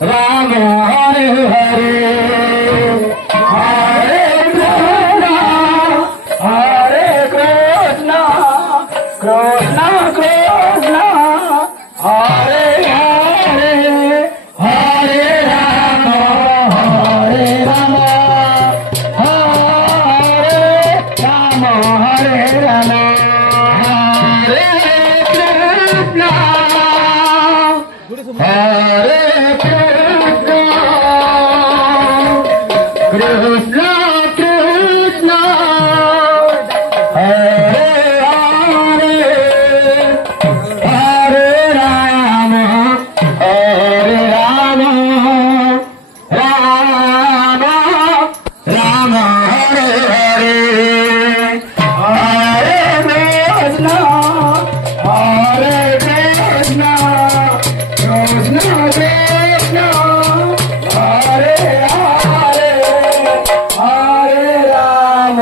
Ram Hare Hare Hare Krishna Hare Krishna Krishna Krishna Hare Hare Hare Ram Hare Ram Hare Ram Hare Krishna Hare Krishna Krishna Hare Hare Hare Ram Ram Ram Hare Hare Hare Krishna Krishna Krishna Hare Hare Hare Ram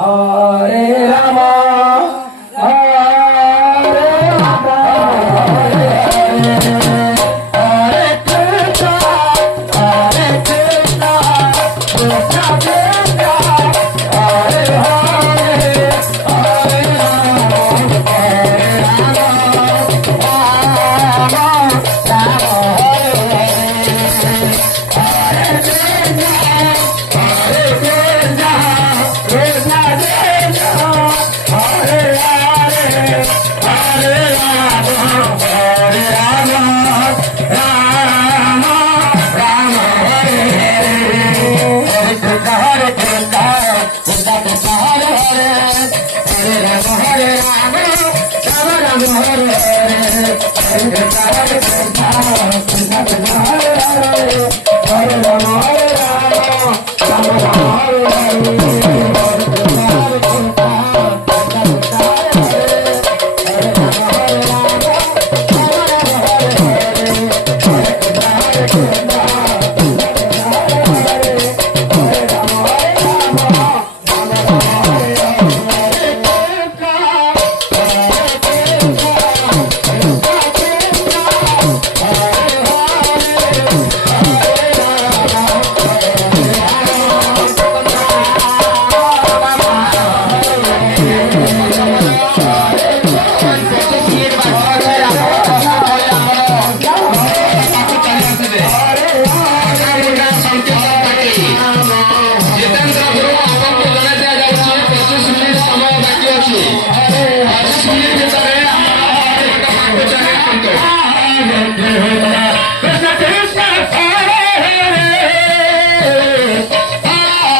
Hare Ram Hare Krishna Krishna Krishna Hare Hare Hare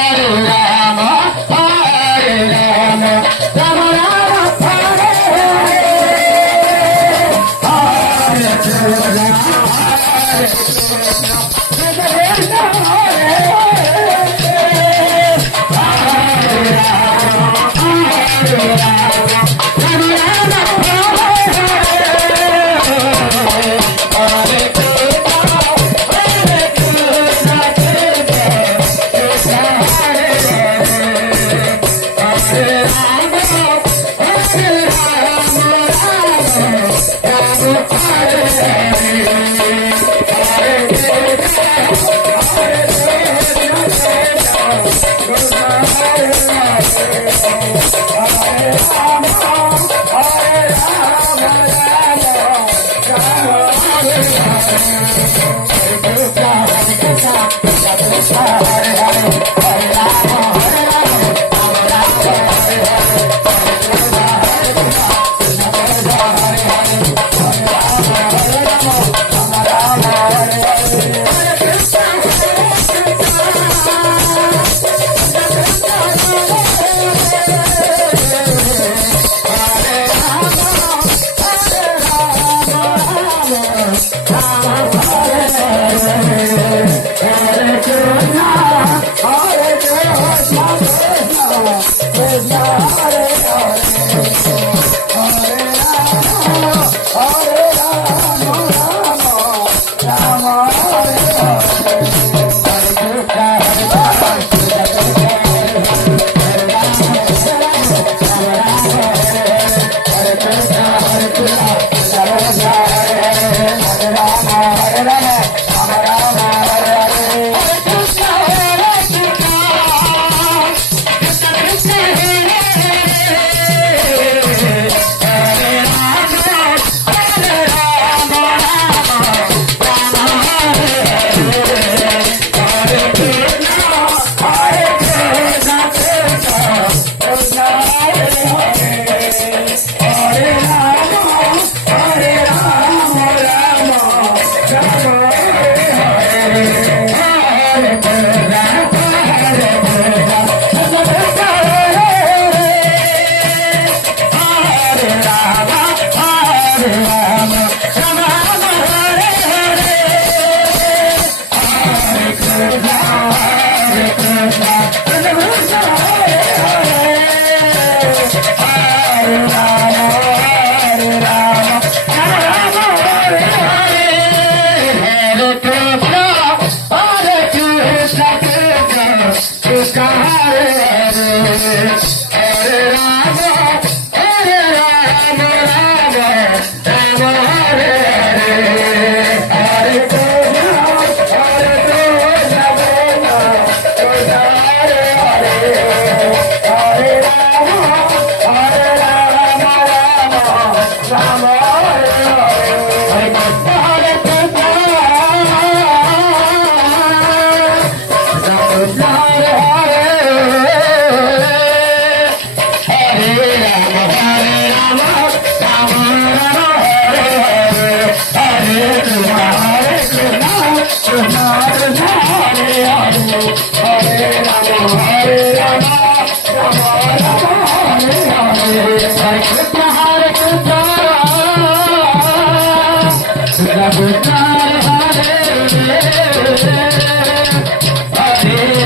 Krishna Hare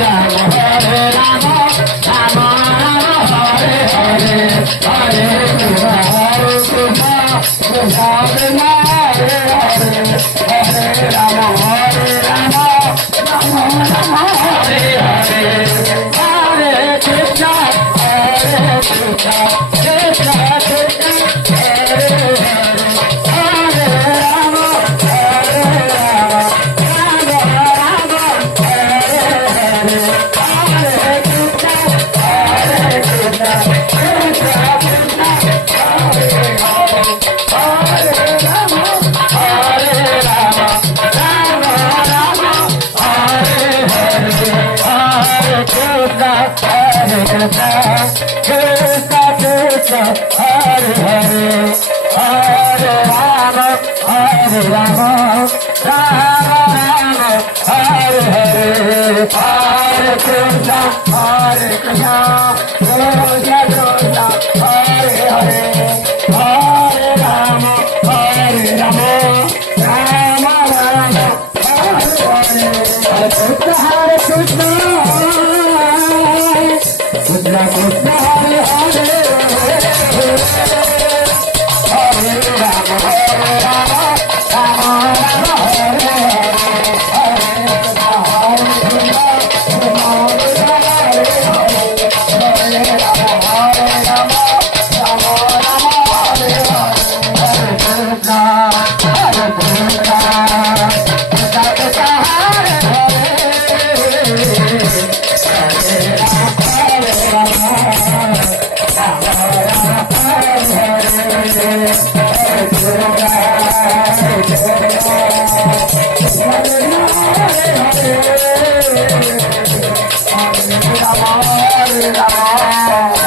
Rama Hare Rama Rama Rama Hare Hare Hare Krishna Krishna Krishna Hare Hare Hare Rama Hare Rama Rama Rama Hare Hare Hare Krishna Krishna Krishna Krishna Hare Hare Hare Rama Hare Rama Rama Rama Hare Hare Hare Krishna Krishna Krishna Krishna Hare Hare Hare Rama Hare Rama Rama Rama Hare Hare Hare Krishna Krishna Krishna Krishna Hare Hare Hare Rama Hare Rama Rama Rama Hare Hare Hare Krishna Krishna Krishna Hare Hare Hare Rama Hare Rama Rama Rama Hare Hare Hare Krishna Krishna Krishna Krishna Hare Hare Hare Rama Hare Rama Rama Rama Hare Hare Hare Krishna Krishna Krishna Hare Hare Hare Rama Hare Rama Rama Rama Hare Hare Hare Krishna Krishna Krishna Krishna Hare Hare Hare Rama Hare Rama Rama Rama Hare Hare Hare Krishna Hare Hare Hare Rama Hare Rama